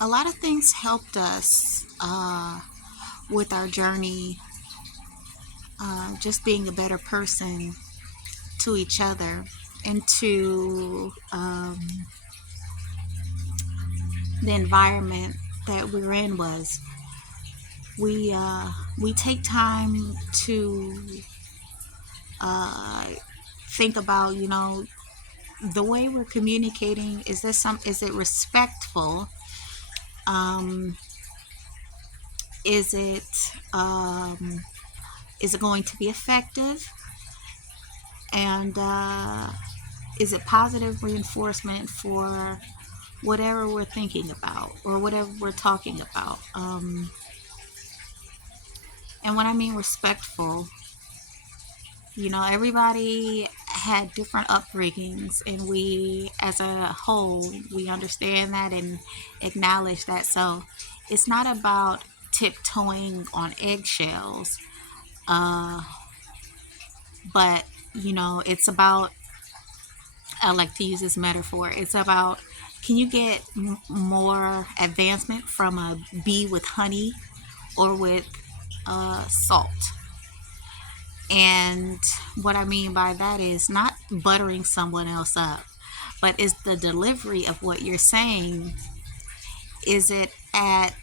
A lot of things helped us with our journey, just being a better person to each other and to the environment that we're in. Was we take time to uh, think about, the way we're communicating. Is it respectful? um, is it um, is it going to be effective? And is it positive reinforcement for whatever we're thinking about or whatever we're talking about? And when I mean respectful, everybody had different upbringings, and we, as a whole, we understand that and acknowledge that. So it's not about tiptoeing on eggshells, uh, but it's about, I like to use this metaphor. It's about, can you get more advancement from a bee with honey or with salt? And what I mean by that is not buttering someone else up, but is the delivery of what you're saying, is it at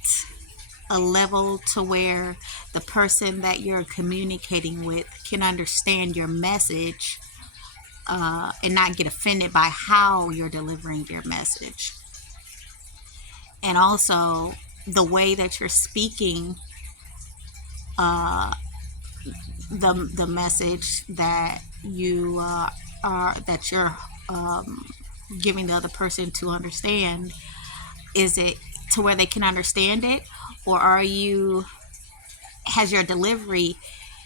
a level to where the person that you're communicating with can understand your message, and not get offended by how you're delivering your message? And also, the way that you're speaking, uh, the message that you're giving the other person to understand, is it to where they can understand it, or are you has your delivery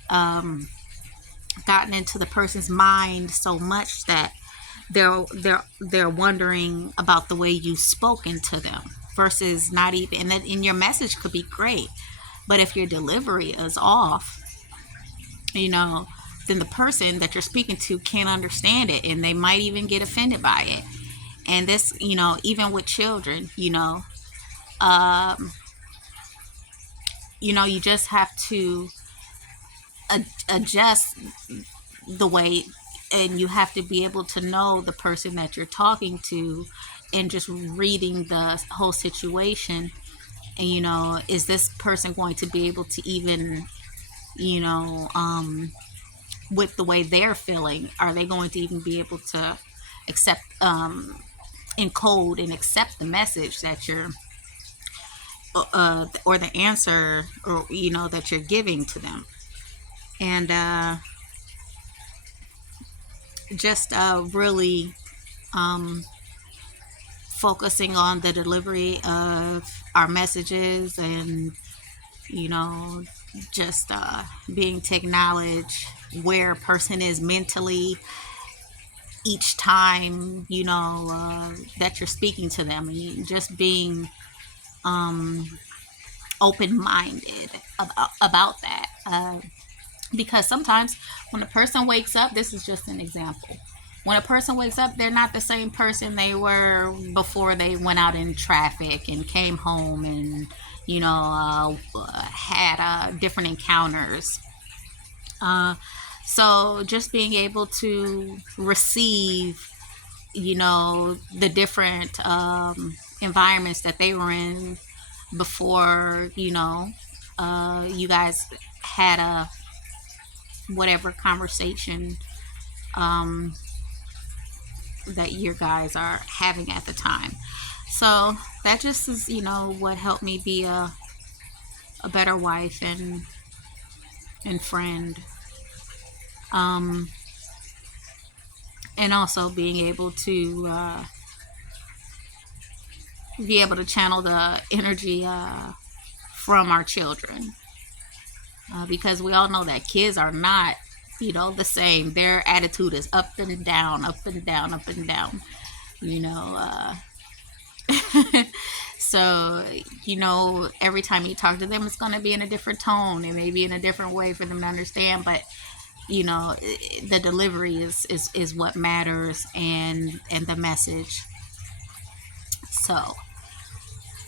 um, gotten into the person's mind so much that they're wondering about the way you've spoken to them, versus not even, and then in your message could be great, but if your delivery is off, you know then the person that you're speaking to can't understand it, and they might even get offended by it. And this, even with children, um, you just have to adjust the way, and you have to be able to know the person that you're talking to, and just reading the whole situation. And is this person going to be able to even, you know with the way they're feeling, are they going to even be able to accept, encode and accept the message that you're, or the answer, or that you're giving to them? And just really um, focusing on the delivery of our messages, and you know just being to acknowledge where a person is mentally each time, that you're speaking to them, and just being um, open-minded about that. Because sometimes when a person wakes up, this is just an example, when a person wakes up, they're not the same person they were before they went out in traffic and came home, and had different encounters. Uh, so just being able to receive, the different environments that they were in before, you guys had a whatever conversation um, that your guys are having at the time. So that just is, what helped me be a better wife and friend. Um, and also being able to channel the energy from our children, because we all know that kids are not, the same. Their attitude is up and down, up and down, up and down. You know, so every time you talk to them, it's going to be in a different tone and maybe in a different way for them to understand. But the delivery is what matters, and the message. So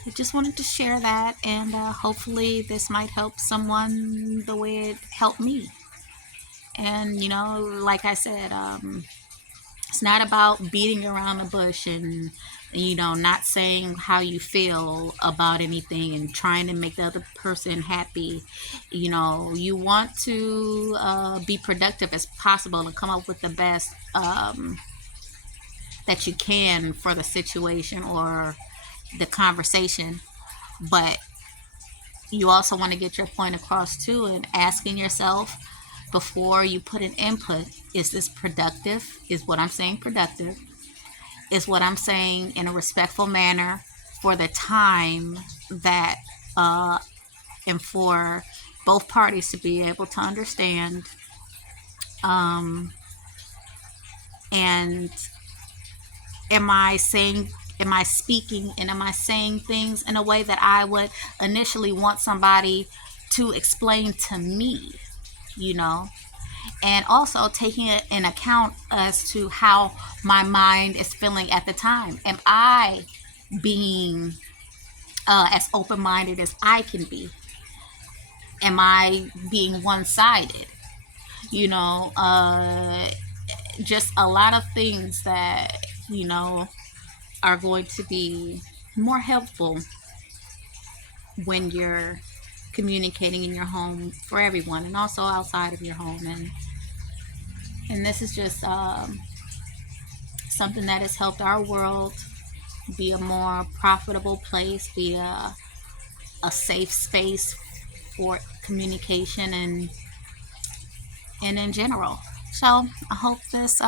I just wanted to share that, and hopefully this might help someone the way it helped me. And like I said, it's not about beating around the bush and not saying how you feel about anything and trying to make the other person happy. You want to be productive as possible and come up with the best that you can for the situation or the conversation. But you also want to get your point across too, and asking yourself before you put an input, is this productive? Is what I'm saying productive? Is what I'm saying in a respectful manner for the time that and for both parties to be able to understand? And am I speaking and am I saying things in a way that I would initially want somebody to explain to me, you know? And also taking it in account as to how my mind is feeling at the time. Am I being as open minded as I can be? Am I being one sided? You know, just a lot of things that, you know, are going to be more helpful when you're communicating in your home for everyone and also outside of your home. And this is just something that has helped our world be a more profitable place, be a safe space for communication and in general. So I hope this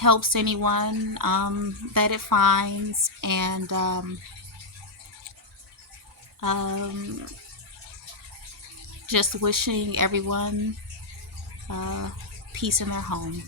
helps anyone that it finds, and um, just wishing everyone peace in their home.